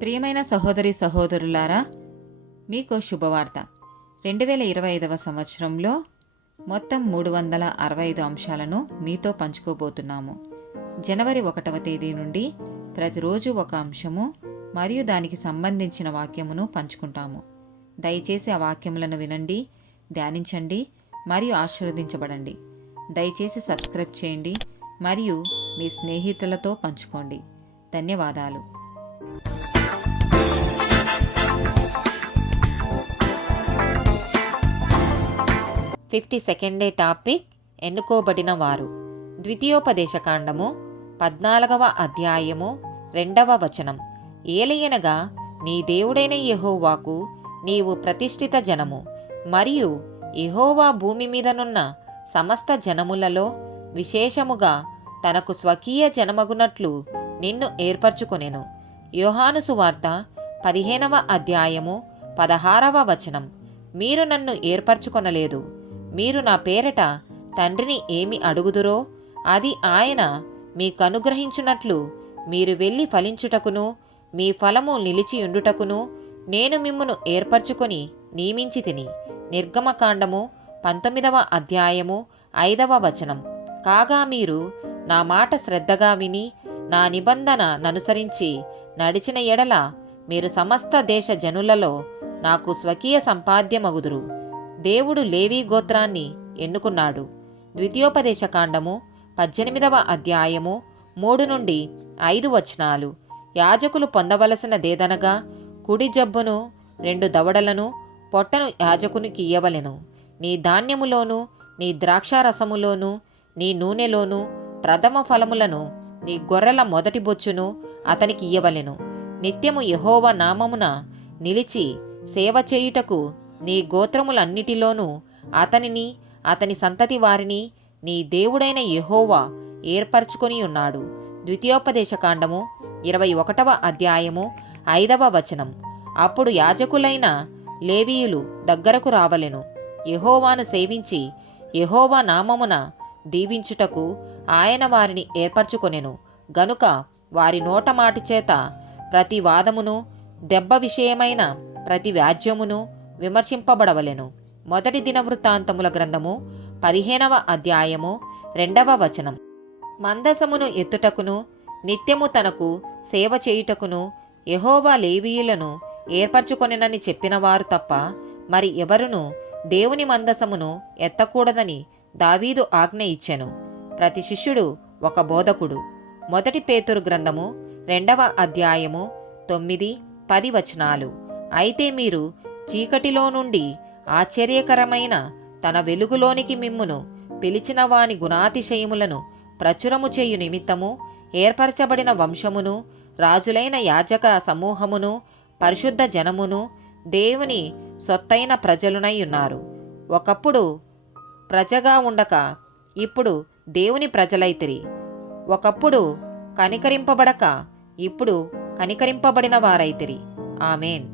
ప్రియమైన సహోదరి సహోదరులారా, మీకు శుభవార్త. 2025వ సంవత్సరంలో మొత్తం 365 అంశాలను మీతో పంచుకోబోతున్నాము. జనవరి 1వ తేదీ నుండి ప్రతిరోజు ఒక అంశము మరియు దానికి సంబంధించిన వాక్యమును పంచుకుంటాము. దయచేసి ఆ వాక్యములను వినండి, ధ్యానించండి మరియు ఆశీర్వదించబడండి. దయచేసి సబ్స్క్రైబ్ చేయండి మరియు మీ స్నేహితులతో పంచుకోండి. ధన్యవాదాలు. 52nd డే టాపిక్, ఎన్నుకోబడిన వారు. ద్వితీయోపదేశకాండము 14వ అధ్యాయము 2వ వచనం. ఏలయనగా నీ దేవుడైన యెహోవాకు నీవు ప్రతిష్ఠిత జనము, మరియు యెహోవా భూమి మీదనున్న సమస్త జనములలో విశేషముగా తనకు స్వకీయ జనమగునట్లు నిన్ను ఏర్పరచుకొనెను. యోహాను సువార్త 15వ అధ్యాయము 16వ వచనం. మీరు నన్ను ఏర్పరచుకొనలేదు, మీరు నా పేరట తండ్రిని ఏమి అడుగుదురో అది ఆయన మీకనుగ్రహించునట్లు మీరు వెళ్ళి ఫలించుటకును మీ ఫలము నిలిచియుండుటకును నేను మిమ్మును ఏర్పరచుకొని నియమించి తిని. నిర్గమకాండము 19వ అధ్యాయము 5వ వచనం. కాగా మీరు నా మాట శ్రద్ధగా విని నా నిబంధన ననుసరించి నడిచిన ఎడల మీరు సమస్త దేశ జనులలో నాకు స్వకీయ సంపాద్యమగుదురు. దేవుడు లేవీ గోత్రాన్ని ఎన్నుకున్నాడు. ద్వితీయోపదేశకాండము 18వ అధ్యాయము 3 నుండి 5 వచనాలు. యాజకులు పొందవలసినదేదనగా కుడి జబ్బును 2 దవడలను పొట్టను యాజకునికి ఇయ్యవలెను. నీ ధాన్యములోను నీ ద్రాక్షారసములోను నీ నూనెలోను ప్రథమ ఫలములను నీ గొర్రెల మొదటి బొచ్చును అతనికి ఇయ్యవలెను. నిత్యము యెహోవా నామమున నిలిచి సేవ చేయుటకు నీ గోత్రములన్నిటిలోనూ అతనిని అతని సంతతి వారిని నీ దేవుడైన యెహోవా ఏర్పరచుకొని ఉన్నాడు. ద్వితీయోపదేశకాండము 21వ అధ్యాయము 5వ వచనం. అప్పుడు యాజకులైన లేవీయులు దగ్గరకు రావలెను. యెహోవాను సేవించి యెహోవా నామమున దీవించుటకు ఆయన వారిని ఏర్పరచుకొనెను గనుక వారి నోట మాటి చేత ప్రతి వాదమును దెబ్బ విషయమైన ప్రతి వ్యాజ్యమును విమర్శింపబడవలెను. మొదటి దినవృత్తాంతముల గ్రంథము 15వ అధ్యాయము 2వ వచనం. మందసమును ఎత్తుటకును నిత్యము తనకు సేవ చేయుటకును యెహోవా లేవీయులను ఏర్పరచుకొనెనని చెప్పినవారు తప్ప మరి ఎవరును దేవుని మందసమును ఎత్తకూడదని దావీదు ఆజ్ఞ ఇచ్చెను. ప్రతి శిష్యుడు ఒక బోధకుడు. మొదటి పేతురు గ్రంథము 2వ అధ్యాయము 9-10 వచనాలు. అయితే మీరు చీకటిలో నుండి ఆశ్చర్యకరమైన తన వెలుగులోనికి మిమ్మును పిలిచిన వాని గుణాతిశయములను ప్రచురము చేయు నిమిత్తము ఏర్పరచబడిన వంశమును, రాజులైన యాజక సమూహమును, పరిశుద్ధ జనమును, దేవుని సొత్తైన ప్రజలునై ఉన్నారు. ఒకప్పుడు ప్రజగా ఉండక ఇప్పుడు దేవుని ప్రజలైతిరి. ఒకప్పుడు కనికరింపబడక ఇప్పుడు కనికరింపబడిన వారైతిరి. ఆమేన్.